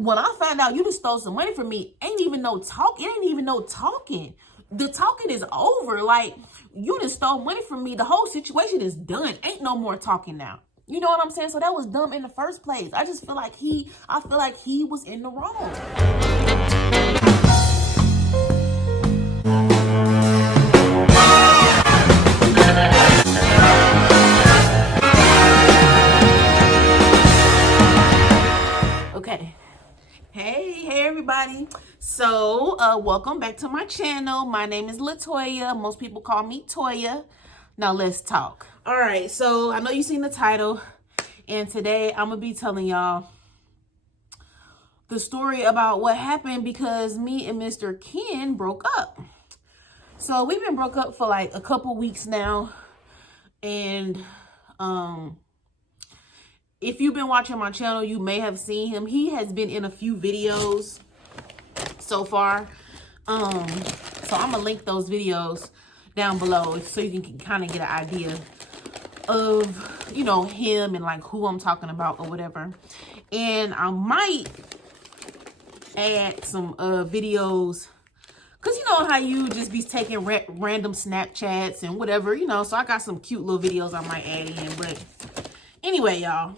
when I found out you just stole some money from me, ain't even no talk. It ain't even no talking. The talking is over. Like, you just stole money from me. The whole situation is done. Ain't no more talking now. You know what I'm saying? So that was dumb in the first place. I just feel like he was in the wrong. Okay. Hey everybody. So welcome back to my channel. My name is Latoya. Most people call me Toya. Now let's talk. All right, so I know you've seen the title, and today I'm gonna be telling y'all the story about what happened because me and Mr. Ken broke up. So we've been broke up for like a couple weeks now, and if you've been watching my channel, you may have seen him. He has been in a few videos so far. So I'm gonna link those videos down below so you can kind of get an idea of, you know, him and like who I'm talking about or whatever. And I might add some videos, because you know how you just be taking random Snapchats and whatever, you know. So I got some cute little videos I might add in. But anyway, y'all,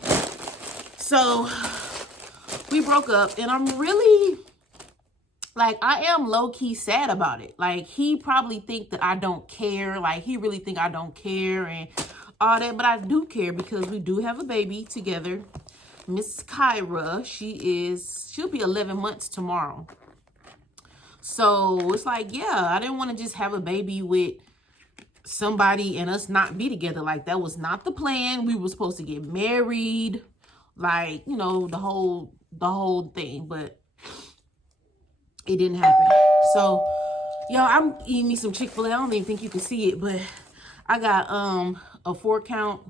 so we broke up, and I'm really, like, I am low-key sad about it. Like, he probably think that I don't care. Like, he really think I don't care and all that, but I do care because we do have a baby together. Miss Kyra, she'll be 11 months tomorrow. So it's like, yeah, I didn't want to just have a baby with somebody and us not be together. Like, that was not the plan. We were supposed to get married, like, you know, the whole thing, but it didn't happen. So y'all, I'm eating me some Chick-fil-A. I don't even think you can see it, but I got a 4-count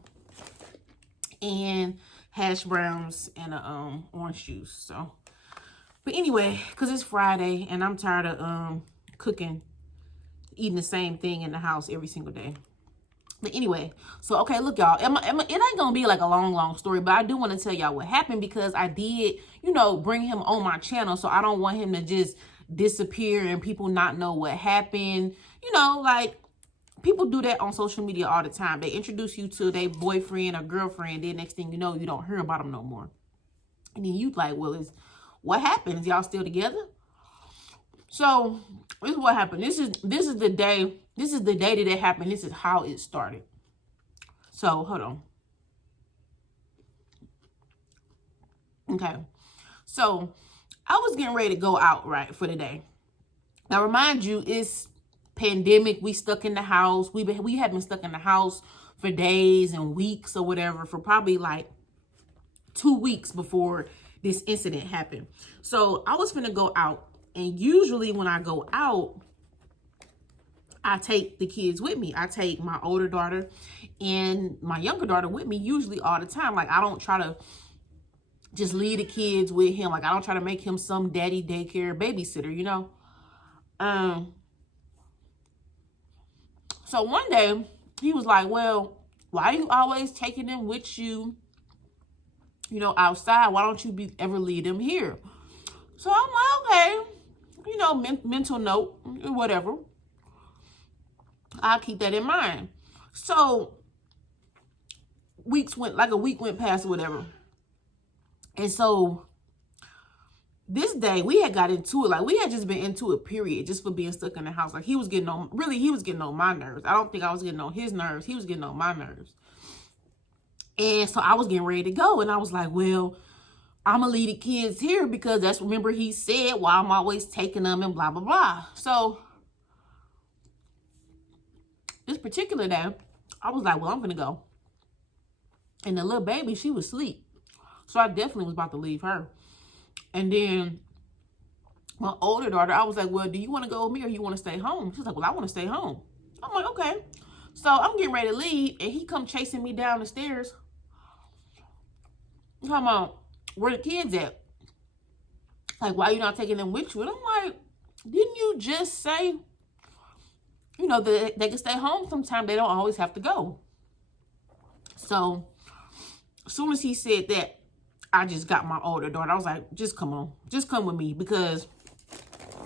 and hash browns and a orange juice. So, but anyway, because it's Friday and I'm tired of cooking, eating the same thing in the house every single day. But anyway, so okay, look, y'all, it ain't gonna be like a long story, but I do want to tell y'all what happened because I did, you know, bring him on my channel. So I don't want him to just disappear and people not know what happened. You know, like, people do that on social media all the time. They introduce you to their boyfriend or girlfriend, then next thing you know, you don't hear about them no more. And then you like, well, what happened? Is y'all still together? So this is what happened. This is the day. This is the day that it happened. This is how it started. So hold on. Okay. So I was getting ready to go out, right, for the day. Now remind you, it's pandemic. We stuck in the house. We have been stuck in the house for days and weeks or whatever, for probably like 2 weeks before this incident happened. So I was finna go out, and usually when I go out, I take the kids with me. I take my older daughter and my younger daughter with me, usually all the time. Like, I don't try to just leave the kids with him. Like, I don't try to make him some daddy daycare babysitter, you know. So one day he was like, well, why are you always taking them with you, you know, outside? Why don't you ever leave them here? So I'm like, okay, you know, mental note, whatever. I'll keep that in mind. So a week went past or whatever. And so this day we had got into it. Like, we had just been into it, period, just for being stuck in the house. Like, he was getting on my nerves. I don't think I was getting on his nerves. He was getting on my nerves. And so I was getting ready to go. And I was like, well, I'm going to leave the kids here because that's, remember, he said, well, I'm always taking them and blah, blah, blah. So this particular day, I was like, well, I'm going to go. And the little baby, she was asleep. So I definitely was about to leave her. And then my older daughter, I was like, well, do you want to go with me or you want to stay home? She's like, well, I want to stay home. I'm like, okay. So I'm getting ready to leave, and he come chasing me down the stairs. Come on, where the kids at? Like, why you not taking them with you? And I'm like, didn't you just say, you know, that they can stay home sometime? They don't always have to go. So as soon as he said that, I just got my older daughter. I was like, just come on. Just come with me. Because,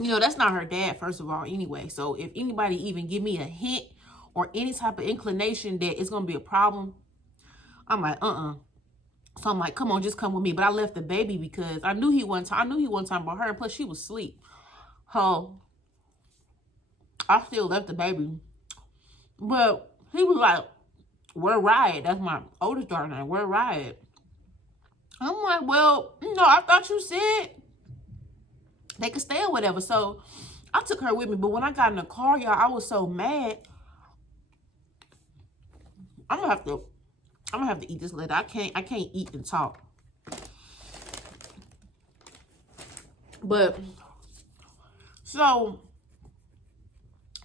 you know, that's not her dad, first of all, anyway. So if anybody even give me a hint or any type of inclination that it's going to be a problem, I'm like, So I'm like, come on, just come with me. But I left the baby because I knew he wasn't talking about her. And plus, she was asleep. So I still left the baby. But he was like, where Riot? That's my oldest daughter now. Where Riot? I'm like, well, you know, I thought you said they could stay or whatever. So I took her with me. But when I got in the car, y'all, I was so mad. I'm gonna have to eat this later. I can't eat and talk. But so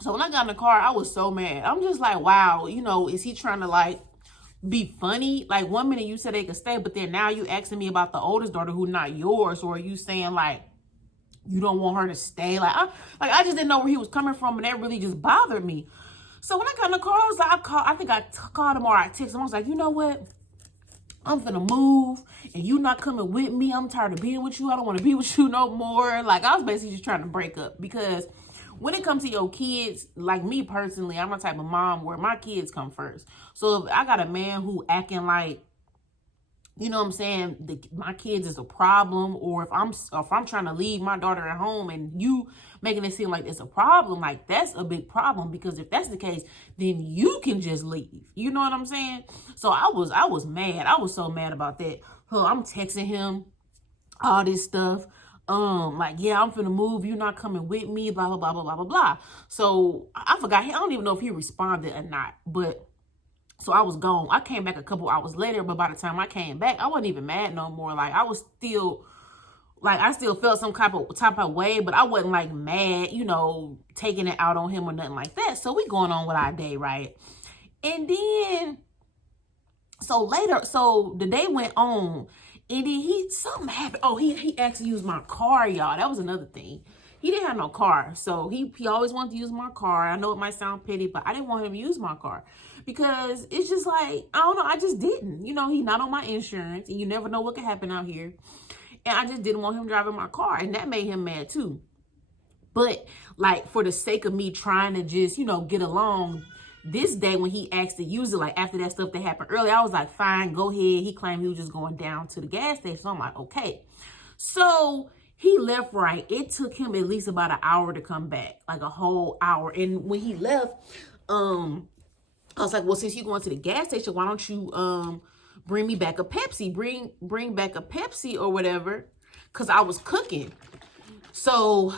when I got in the car, I was so mad. I'm just like, wow, you know, is he trying to like be funny? Like, one minute you said they could stay, but then now you asking me about the oldest daughter who not yours, or are you saying like you don't want her to stay? Like I just didn't know where he was coming from, and that really just bothered me. So when I got in the car, I was like, I think I called him or I texted him. I was like, you know what? I'm finna move, and you not coming with me. I'm tired of being with you. I don't want to be with you no more. Like, I was basically just trying to break up, because when it comes to your kids, like me personally, I'm the type of mom where my kids come first. So if I got a man who acting like, you know what I'm saying, my kids is a problem, or if I'm trying to leave my daughter at home and you making it seem like it's a problem, like that's a big problem, because if that's the case, then you can just leave. You know what I'm saying? So I was mad. I was so mad about that. So I'm texting him all this stuff. Like, yeah, I'm finna move. You're not coming with me, blah, blah, blah, blah, blah, blah, blah. So I forgot. I don't even know if he responded or not, but so I was gone. I came back a couple hours later, but by the time I came back, I wasn't even mad no more. Like, I was still, like, I still felt some type of way, but I wasn't like mad, you know, taking it out on him or nothing like that. So we going on with our day, right? And then, so later, so the day went on, and then something happened. Oh, he actually used my car, y'all. That was another thing. He didn't have no car, so he always wanted to use my car. I know it might sound petty, but I didn't want him to use my car, because it's just like, I don't know, I just didn't. You know, he's not on my insurance, and you never know what could happen out here. And I just didn't want him driving my car, and that made him mad too. But like, for the sake of me trying to just, you know, get along, this day when he asked to use it, like after that stuff that happened earlier, I was like, fine, go ahead. He claimed he was just going down to the gas station. So I'm like, okay. So he left, right? It took him at least about an hour to come back, like a whole hour. And when he left, I was like, well, since you're going to the gas station, why don't you bring me back a Pepsi? Bring back a Pepsi or whatever, because I was cooking. So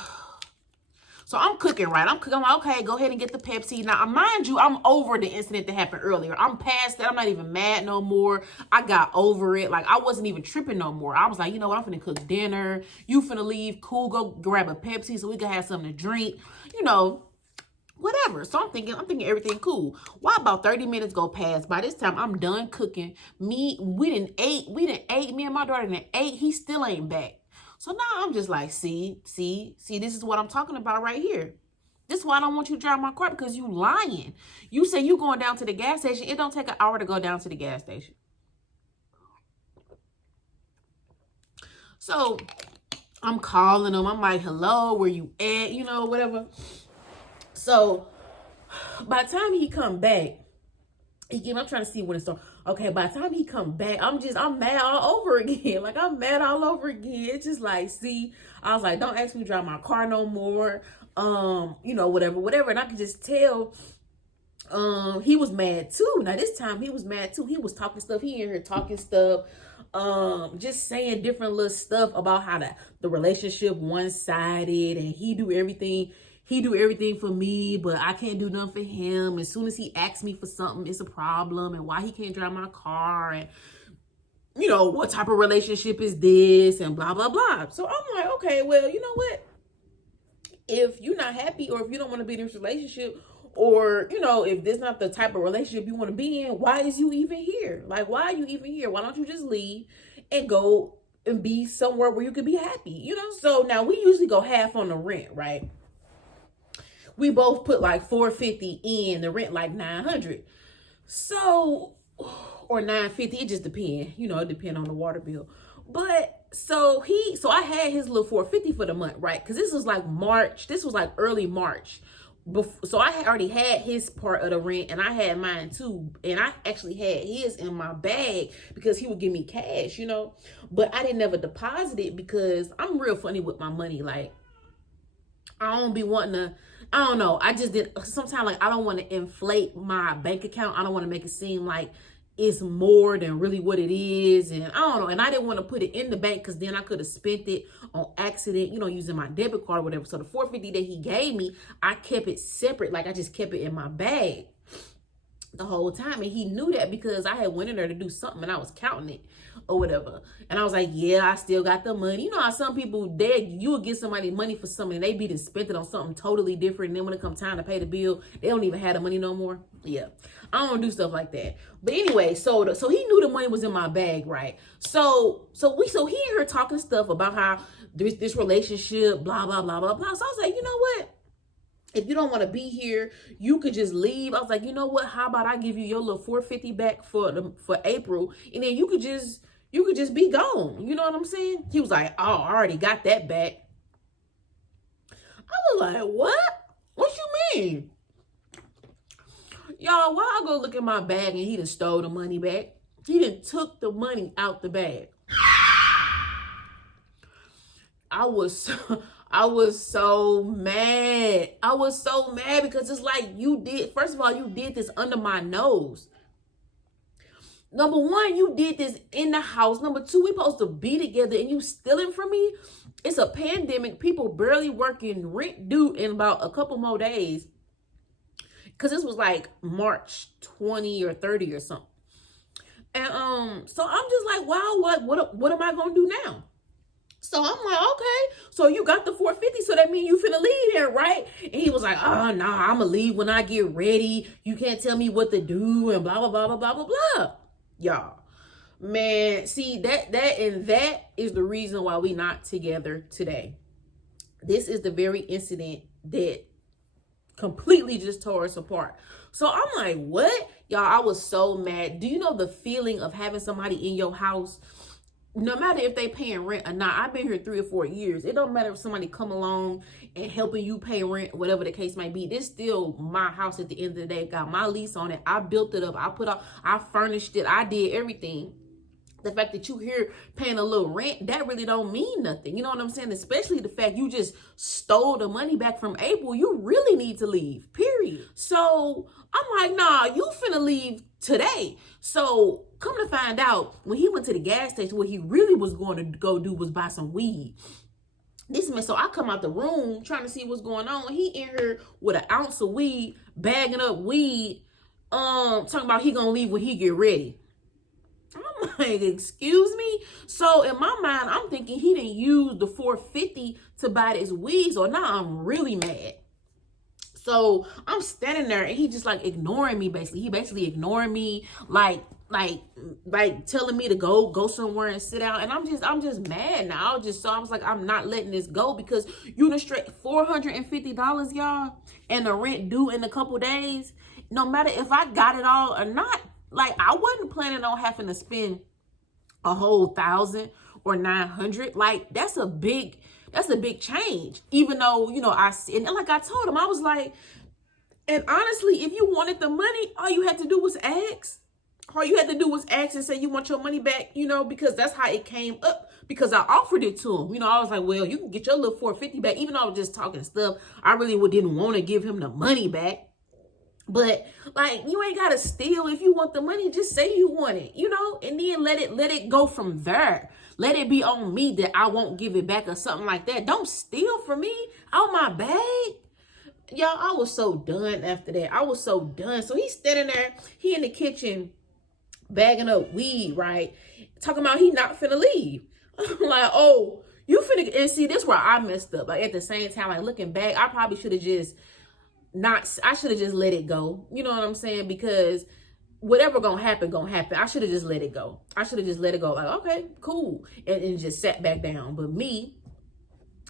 I'm cooking, right? I'm cooking. I'm like, okay, go ahead and get the Pepsi. Now, mind you, I'm over the incident that happened earlier. I'm past that. I'm not even mad no more. I got over it. Like, I wasn't even tripping no more. I was like, you know what? I'm finna cook dinner. You finna leave. Cool. Go grab a Pepsi so we can have something to drink. You know, whatever. So I'm thinking everything cool. Why about 30 minutes go past? By this time, I'm done cooking. We didn't ate. Me and my daughter didn't ate. He still ain't back. So now I'm just like, see, this is what I'm talking about right here. This is why I don't want you to drive my car, because you lying. You say you going down to the gas station. It don't take an hour to go down to the gas station. So I'm calling him. I'm like, hello, where you at? You know, whatever. So by the time he come back, I'm trying to see when it's on. Okay, by the time he come back, I'm mad all over again. Like, I'm mad all over again. It's just like, see, I was like, don't ask me to drive my car no more. You know, whatever. And I could just tell he was mad too. Now, this time he was mad too. He was talking stuff. He in here talking stuff. Just saying different little stuff about how the relationship one-sided, and he do everything for me, but I can't do nothing for him. As soon as he asks me for something, it's a problem, and why he can't drive my car, and, you know, what type of relationship is this, and blah, blah, blah. So I'm like, okay, well, you know what? If you're not happy, or if you don't want to be in this relationship, or, you know, if this not the type of relationship you want to be in, why is you even here? Like, why are you even here? Why don't you just leave and go and be somewhere where you could be happy? You know, so now we usually go half on the rent, right? We both put like $450 in, the rent like $900. So, or $950, it just depends. You know, it depends on the water bill. But so I had his little 450 for the month, right? Because this was like March. This was like early March. So I had already had his part of the rent, and I had mine too. And I actually had his in my bag because he would give me cash, you know. But I didn't ever deposit it because I'm real funny with my money. Like, I don't be wanting to, I don't know. I just did, sometimes like I don't want to inflate my bank account. I don't want to make it seem like it's more than really what it is. And I don't know. And I didn't want to put it in the bank because then I could have spent it on accident, you know, using my debit card or whatever. So the 450 that he gave me, I kept it separate. Like I just kept it in my bag the whole time. And he knew that because I had went in there to do something and I was counting it or whatever. And I was like, yeah, I still got the money. You know how some people, you will give somebody money for something and they be to spent it on something totally different. And then when it comes time to pay the bill, they don't even have the money no more. Yeah, I don't do stuff like that. But anyway, so he knew the money was in my bag, right? So he and her talking stuff about how there's this relationship, blah, blah, blah, blah, blah. So I was like, you know what? If you don't want to be here, you could just leave. I was like, you know what? How about I give you your little 450 back for April, and then you could just be gone. You know what I'm saying? He was like, oh, I already got that back. I was like, what? What you mean? Y'all, why I go look in my bag and he done stole the money back? He done took the money out the bag. I was so mad. I was so mad because it's like first of all, you did this under my nose. Number one, you did this in the house. Number two, we supposed to be together and you stealing from me. It's a pandemic. People barely working, rent due in about a couple more days. Because this was like March 20 or 30 or something. And so I'm just like, wow, what am I going to do now? So I'm like, okay, so you got the 450, so that means you finna leave here, right? And he was like, oh, no, I'm gonna leave when I get ready. You can't tell me what to do and blah, blah, blah, blah, blah, blah, blah. Y'all, man, see, that is the reason why we not together today. This is the very incident that completely just tore us apart. So I'm like, what? Y'all, I was so mad. Do you know the feeling of having somebody in your house? No matter if they paying rent or not, I've been here 3 or 4 years. It don't matter if somebody come along and helping you pay rent, whatever the case might be. This still my house at the end of the day. Got my lease on it. I built it up. I furnished it. I did everything. The fact that you here paying a little rent, that really don't mean nothing. You know what I'm saying? Especially the fact you just stole the money back from April. You really need to leave, period. So I'm like, nah, you finna leave today. So come to find out, when he went to the gas station, what he really was going to go do was buy some weed. This man, so I come out the room trying to see what's going on. He in here with an ounce of weed, bagging up weed, talking about he gonna leave when he get ready. I'm like, excuse me? So in my mind, I'm thinking he didn't use the 450 to buy this weed. So now I'm really mad. So I'm standing there and he just like ignoring me, basically. He basically ignoring me, like telling me to go somewhere and sit down. And I'm just mad now. I was like, I'm not letting this go because you done straight $450, y'all, and the rent due in a couple days. No matter if I got it all or not, like I wasn't planning on having to spend a whole 1,000 or 900. Like that's a big change. Even though, you know, and like I told him, I was like, and honestly, if you wanted the money, all you had to do was ask. All you had to do was ask and say you want your money back, you know, because that's how it came up. Because I offered it to him. You know, I was like, well, you can get your little 450 back. Even though I was just talking stuff, I really didn't want to give him the money back. But like, you ain't gotta steal. If you want the money, just say you want it, you know, and then let it go from there. Let it be on me that I won't give it back or something like that. Don't steal from me out my bag. Y'all, I was so done after that. I was so done. So he's standing there, he in the kitchen bagging up weed, right? Talking about he not finna leave. I'm like, oh, you finna, and see, this where I messed up. Like at the same time, like looking back, I probably should have just I should have just let it go. You know what I'm saying? Because whatever gonna happen. I should have just let it go. I should have just let it go. Like, okay, cool. And just sat back down. But me,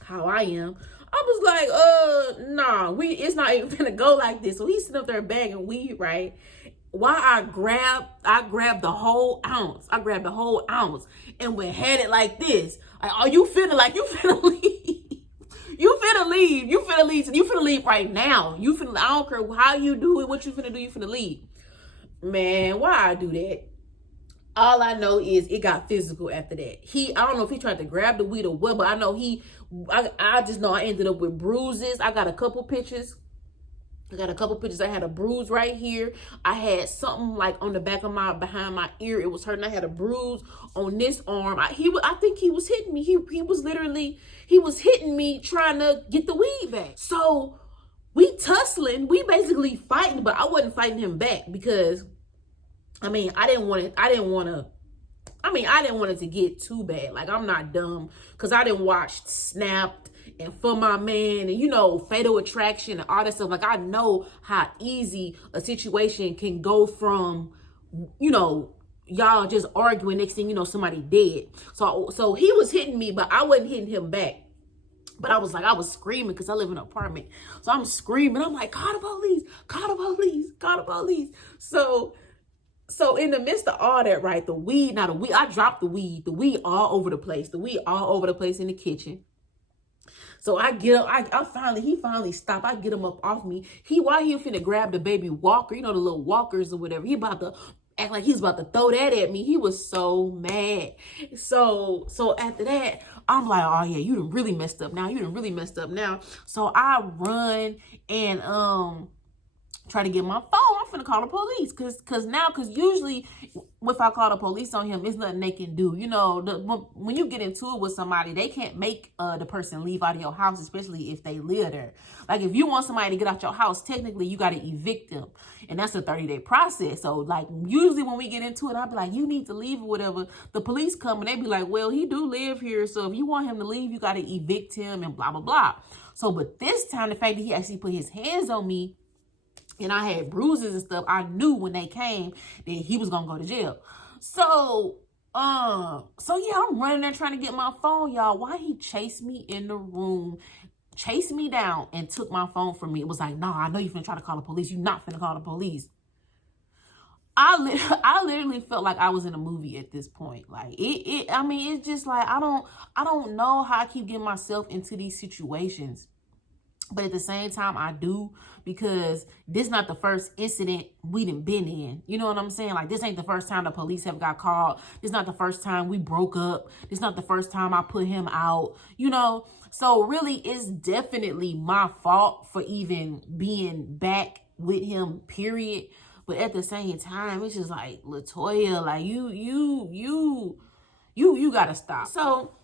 how I am, I was like, nah, it's not even gonna go like this. So he's sitting up there bagging weed, right? why I grabbed the whole ounce. I grabbed the whole ounce and we had it like this. Like, oh, you finna leave. You finna leave. You finna leave right now. I don't care how you do it, what you finna do, you finna leave. Man, why I do that? All I know is it got physical after that. I don't know if he tried to grab the weed or what, but I know I just know I ended up with bruises. I got a couple pictures. I had a bruise right here. I had something like on the back of behind my ear. It was hurting. I had a bruise on this arm. I think he was hitting me. He was hitting me trying to get the weed back. So we tussling. We basically fighting, but I wasn't fighting him back because, I didn't want it to get too bad. Like, I'm not dumb because I didn't watch Snapped and For My Man and, Fatal Attraction and all that stuff. Like, I know how easy a situation can go from, y'all just arguing. Next thing you know, somebody dead. So he was hitting me, but I wasn't hitting him back. But I was screaming because I live in an apartment. So I'm screaming. I'm like, call the police, call the police, call the police. So in the midst of all that, right, I dropped the weed all over the place, in the kitchen. So I get up, he finally stopped. I get him up off me. While he finna grab the baby walker, the little walkers or whatever, he about to act like he's about to throw that at me. He was so mad. So after that, I'm like, oh yeah, you done really messed up now. So I run and try to get my phone. I'm finna call the police cause usually if I call the police on him, it's nothing they can do. When you get into it with somebody, they can't make the person leave out of your house, especially if they live there. Like, if you want somebody to get out your house, technically you got to evict them, and that's a 30-day process. So like, usually when we get into it, I'll be like, you need to leave or whatever. The police come and they be like, well, he do live here, so if you want him to leave, you got to evict him and blah blah blah. So but this time, the fact that he actually put his hands on me and I had bruises and stuff, I knew when they came that he was gonna go to jail. So yeah, I'm running there trying to get my phone, y'all. Why he chased me in the room, chased me down, and took my phone from me? It was like, nah, I know you finna try to call the police. You not finna call the police. I literally felt like I was in a movie at this point. Like it's just like I don't know how I keep getting myself into these situations. But at the same time, I do, because this not the first incident we done been in. You know what I'm saying? Like, this ain't the first time the police have got called. This not the first time we broke up. This not the first time I put him out, So really, it's definitely my fault for even being back with him, period. But at the same time, it's just like, LaToya, like, you gotta stop. So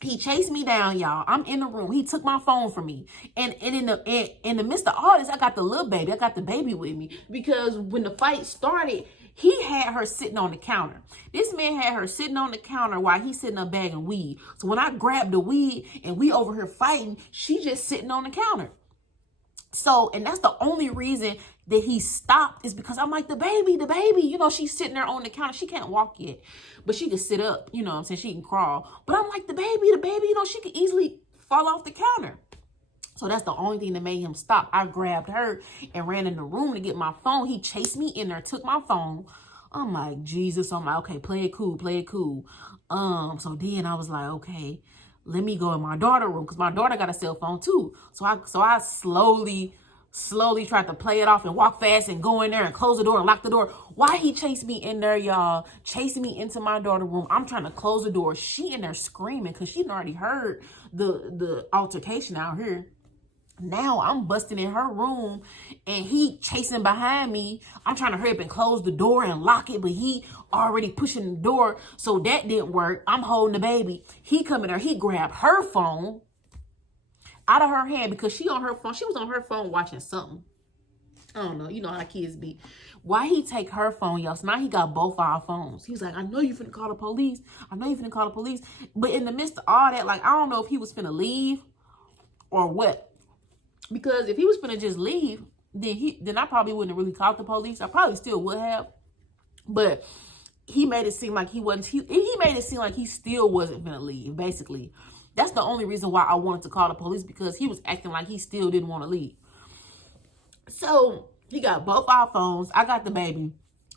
he chased me down, y'all. I'm in the room. He took my phone from me. And in the midst of all this, I got the little baby. I got the baby with me. Because when the fight started, he had her sitting on the counter. This man had her sitting on the counter while he's sitting up bagging weed. So when I grabbed the weed and we over here fighting, she just sitting on the counter. So, and that's the only reason that he stopped, is because I'm like, the baby, she's sitting there on the counter. She can't walk yet, but she can sit up, I'm saying, she can crawl. But I'm like, the baby, she could easily fall off the counter. So that's the only thing that made him stop. I grabbed her and ran in the room to get my phone. He chased me in there, took my phone. I'm like, Jesus. I'm like, okay, play it cool. So then I was like, okay, let me go in my daughter's room, because my daughter got a cell phone too. So I slowly tried to play it off and walk fast and go in there and close the door and lock the door. Why he chased me in there, y'all? Chasing me into my daughter's room. I'm trying to close the door. She in there screaming because she'd already heard the altercation out here. Now I'm busting in her room and he chasing behind me. I'm trying to hurry up and close the door and lock it, but he already pushing the door. So that didn't work. I'm holding the baby. He come in there. He grabbed her phone out of her hand because she on her phone. She was on her phone watching something. I don't know. You know how kids be. Why he take her phone, y'all? So now he got both our phones. He was like, I know you finna call the police. But in the midst of all that, like, I don't know if he was finna leave or what. Because if he was finna just leave, then I probably wouldn't have really called the police. I probably still would have. But he made it seem like he wasn't. He made it seem like he still wasn't finna leave, basically. That's the only reason why I wanted to call the police, because he was acting like he still didn't want to leave. So He got both our phones. I got the baby.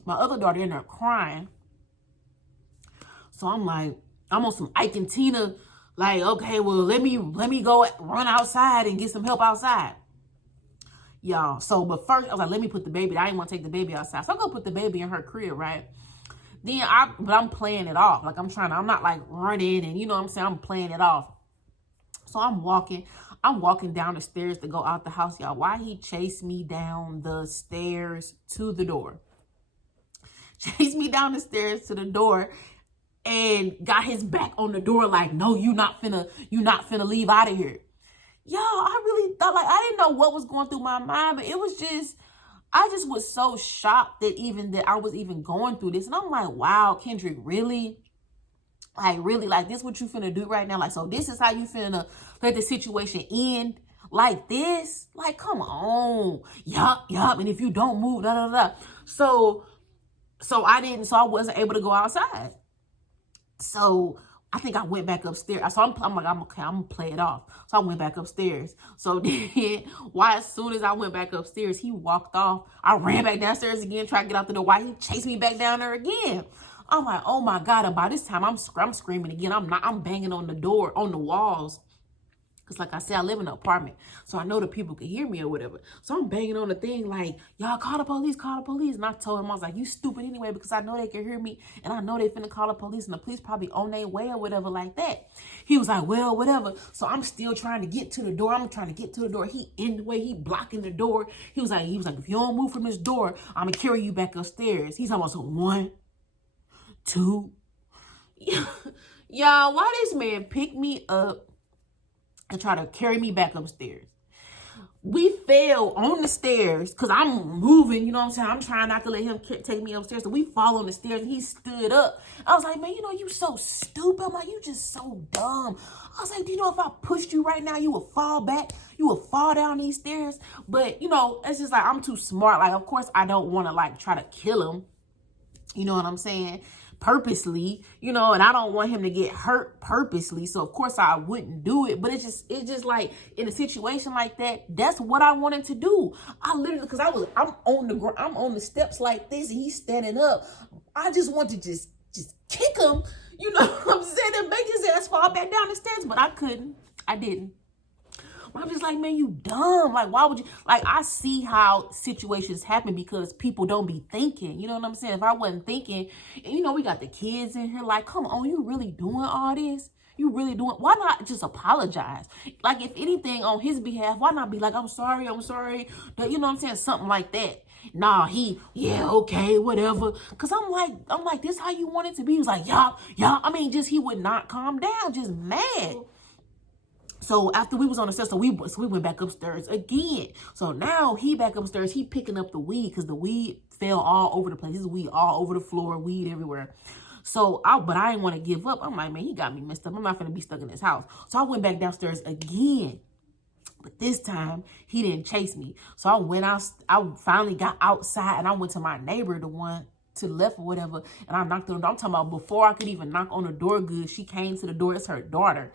My other daughter in there crying. So I'm like, I'm on some Ike and Tina, like, okay, well, let me go run outside and get some help outside. Y'all. So, but first, I was like, let me put the baby. I didn't want to take the baby outside. So I'm going to put the baby in her crib, right? Then but I'm playing it off. Like, I'm not like running and, you know what I'm saying? I'm playing it off. So I'm walking down the stairs to go out the house, y'all. Why he chased me down the stairs to the door? Chased me down the stairs to the door and got his back on the door like, no, you not finna leave out of here. Y'all, I really thought, like, I didn't know what was going through my mind, but it was just, I just was so shocked that I was even going through this. And I'm like, wow, Kendrick, really? Like, really? Like, this what you finna do right now? Like, so this is how you finna let the situation end like this? Like, come on. Yup. And if you don't move, da, da, da. So I wasn't able to go outside. So I think I went back upstairs. So I'm like, I'm okay, I'm gonna play it off. So I went back upstairs. So then, as soon as I went back upstairs, he walked off. I ran back downstairs again, tried to get out the door. Why he chased me back down there again? I'm like, oh my God. And by this time, I'm screaming again. I'm banging on the door, on the walls. Because like I said, I live in an apartment. So I know the people can hear me or whatever. So I'm banging on the thing like, y'all call the police, call the police. And I told him, I was like, you stupid anyway, because I know they can hear me. And I know they finna call the police. And the police probably on their way or whatever like that. He was like, well, whatever. So I'm still trying to get to the door. He in the way, he blocking the door. He was like, if you don't move from this door, I'm going to carry you back upstairs. He's almost 1, 2. Y'all, why this man picked me up and try to carry me back upstairs? We fell on the stairs because I'm moving, you know what I'm saying? I'm trying not to let him take me upstairs. So we fall on the stairs and he stood up. I was like, man, you know, you so stupid. I'm like, you just so dumb. I was like, do you know if I pushed you right now, you would fall back? You would fall down these stairs? But, you know, it's just like, I'm too smart. Like, of course, I don't want to, like, try to kill him. You know what I'm saying? Purposely, you know, and I don't want him to get hurt purposely. So of course I wouldn't do it. But it's just like in a situation like that, that's what I wanted to do. I literally, because I'm on the steps like this and he's standing up. I just want to just kick him, you know what I'm saying, and make his ass fall back down the stairs. But I couldn't. I didn't. I'm just like, man, you dumb. Like, why would you? Like, I see how situations happen because people don't be thinking. You know what I'm saying? If I wasn't thinking, and you know, we got the kids in here. Like, come on, you really doing all this? You really doing? Why not just apologize? Like, if anything on his behalf, why not be like, I'm sorry. You know what I'm saying? Something like that. Nah, yeah, okay, whatever. Cause I'm like, this how you want it to be? He was like, yeah. I mean, he would not calm down, just mad. So after we was on the set, so we went back upstairs again. So now he back upstairs, he picking up the weed because the weed fell all over the place. This weed all over the floor, weed everywhere. So but I didn't want to give up. I'm like, man, he got me messed up. I'm not gonna be stuck in this house. So I went back downstairs again. But this time he didn't chase me. So I went out, I finally got outside and I went to my neighbor, the one to the left or whatever, and I knocked on the door. I'm talking about before I could even knock on the door good, she came to the door. It's her daughter.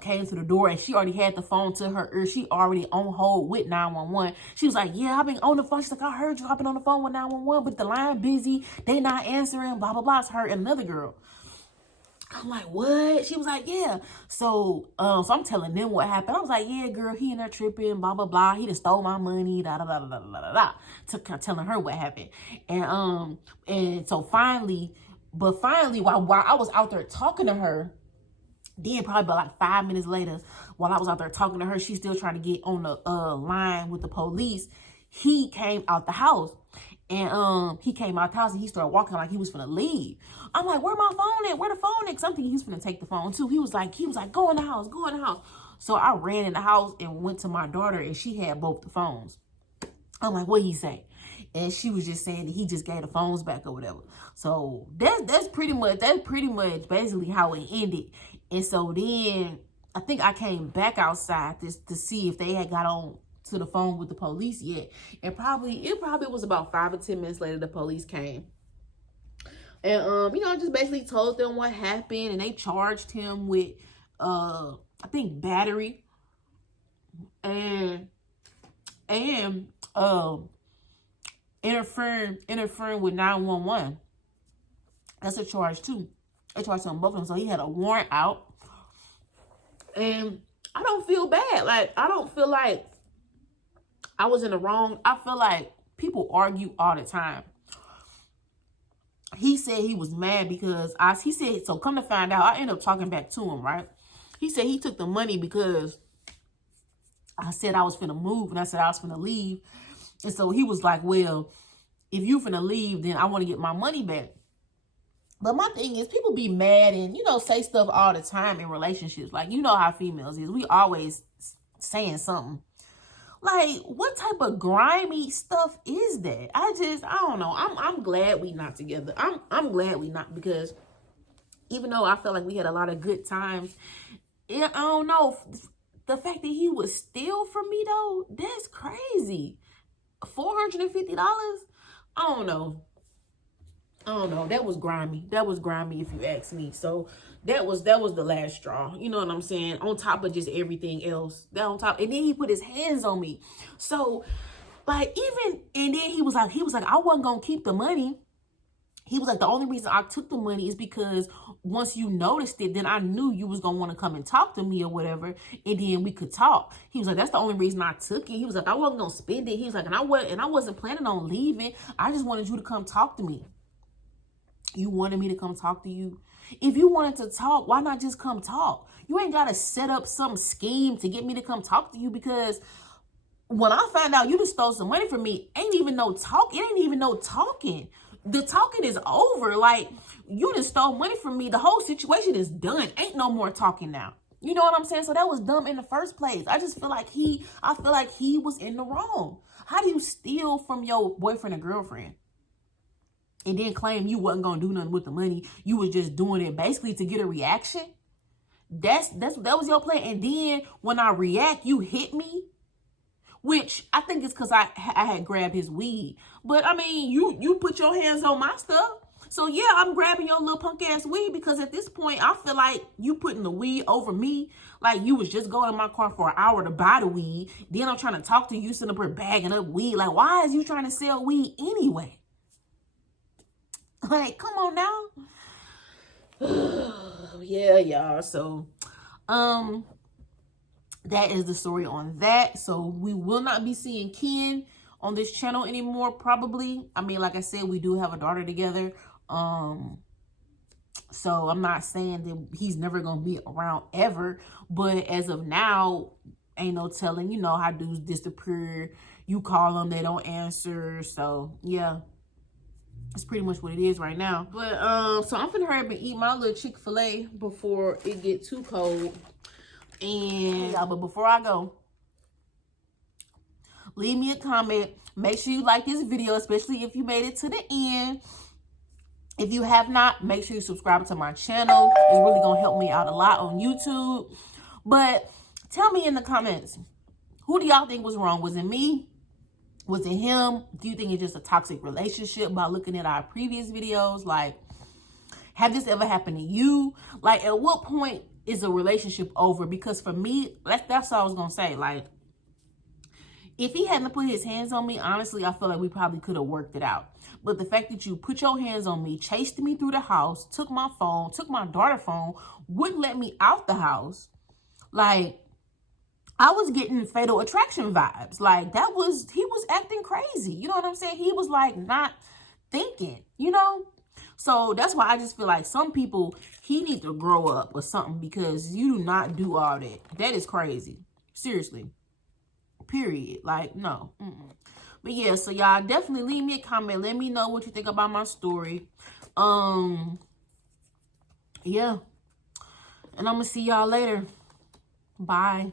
Came to the door and she already had the phone to her ear. She already on hold with 911. She was like, yeah, I've been on the phone. She's like, I heard you. I've been on the phone with 911, but the line busy. They not answering, blah, blah, blah. It's her and another girl. I'm like, what? She was like, yeah. So I'm telling them what happened. I was like, yeah, girl, he in there tripping, blah, blah, blah. He done stole my money, da, da, da, da, da, da, da. Telling her what happened. And so finally, while I was out there talking to her, then probably about like 5 minutes later, while I was out there talking to her, she's still trying to get on the line with the police. He came out the house. And he came out the house and he started walking like he was finna leave. I'm like, where my phone at? Where the phone at? Something he was finna take the phone too. He was like, go in the house, go in the house. So I ran in the house and went to my daughter and she had both the phones. I'm like, what he say? And she was just saying that he just gave the phones back or whatever. So that's pretty much basically how it ended. And so then I think I came back outside to see if they had got on to the phone with the police yet. And it probably was about 5 or 10 minutes later the police came. And you know, I just basically told them what happened and they charged him with I think battery and interfering with 911. That's a charge too. A charge on both of them. So he had a warrant out. And I don't feel bad. Like, I don't feel like I was in the wrong. I feel like people argue all the time. He said he was mad because he said, so come to find out, I ended up talking back to him, right? He said he took the money because I said I was finna move and I said I was finna leave. And so he was like, well, if you finna leave, then I want to get my money back. But my thing is, people be mad and, you know, say stuff all the time in relationships. Like, you know how females is. We always saying something. Like, what type of grimy stuff is that? I don't know. I'm glad we not together. I'm glad we not, because even though I felt like we had a lot of good times, I don't know. The fact that he would steal from me, though, that's crazy. $450? I don't know. That was grimy. That was grimy, if you ask me. So that was the last straw. You know what I'm saying? On top of just everything else. That on top. And then he put his hands on me. So, like, and then he was like, I wasn't gonna keep the money. He was like, the only reason I took the money is because once you noticed it, then I knew you was gonna want to come and talk to me or whatever, and then we could talk. He was like, that's the only reason I took it. He was like, I wasn't gonna spend it. He was like, and I wasn't planning on leaving. I just wanted you to come talk to me. You wanted me to come talk to you? If you wanted to talk, why not just come talk? You ain't got to set up some scheme to get me to come talk to you, because when I found out you just stole some money from me, ain't even no talk. It ain't even no talking. The talking is over. Like, you just stole money from me. The whole situation is done. Ain't no more talking now. You know what I'm saying? So that was dumb in the first place. I just feel like he was in the wrong. How do you steal from your boyfriend or girlfriend and then claim you wasn't gonna do nothing with the money? You was just doing it basically to get a reaction. That was your plan. And then when I react, you hit me, which I think it's because I had grabbed his weed. But I mean, you put your hands on my stuff. So yeah, I'm grabbing your little punk ass weed, because at this point, I feel like you putting the weed over me. Like, you was just going in my car for an hour to buy the weed. Then I'm trying to talk to you, sitting up here bagging up weed. Like, why is you trying to sell weed anyway? Like, come on now. Yeah, y'all. So, that is the story on that. So we will not be seeing Ken on this channel anymore, probably. I mean, like I said, we do have a daughter together. So I'm not saying that he's never gonna be around ever, but as of now, ain't no telling. You know how dudes disappear. You call them, they don't answer. So yeah. It's pretty much what it is right now. But so I'm finna hurry up and eat my little Chick-fil-A before it get too cold. And yeah, but before I go, leave me a comment. Make sure you like this video, especially if you made it to the end. If you have not, make sure you subscribe to my channel. It's really gonna help me out a lot on YouTube. But tell me in the comments, who do y'all think was wrong? Was it me? Was it him? Do you think it's just a toxic relationship by looking at our previous videos? Like, have this ever happened to you? Like, at what point is a relationship over? Because for me, that's all I was going to say. Like, if he hadn't put his hands on me, honestly, I feel like we probably could have worked it out. But the fact that you put your hands on me, chased me through the house, took my phone, took my daughter's phone, wouldn't let me out the house. Like, I was getting Fatal Attraction vibes. Like, he was acting crazy. You know what I'm saying? He was like not thinking, you know? So that's why I just feel like some people, he need to grow up or something, because you do not do all that. That is crazy. Seriously. Period. Like, no. But yeah, so y'all definitely leave me a comment. Let me know what you think about my story. Yeah. And I'm gonna see y'all later. Bye.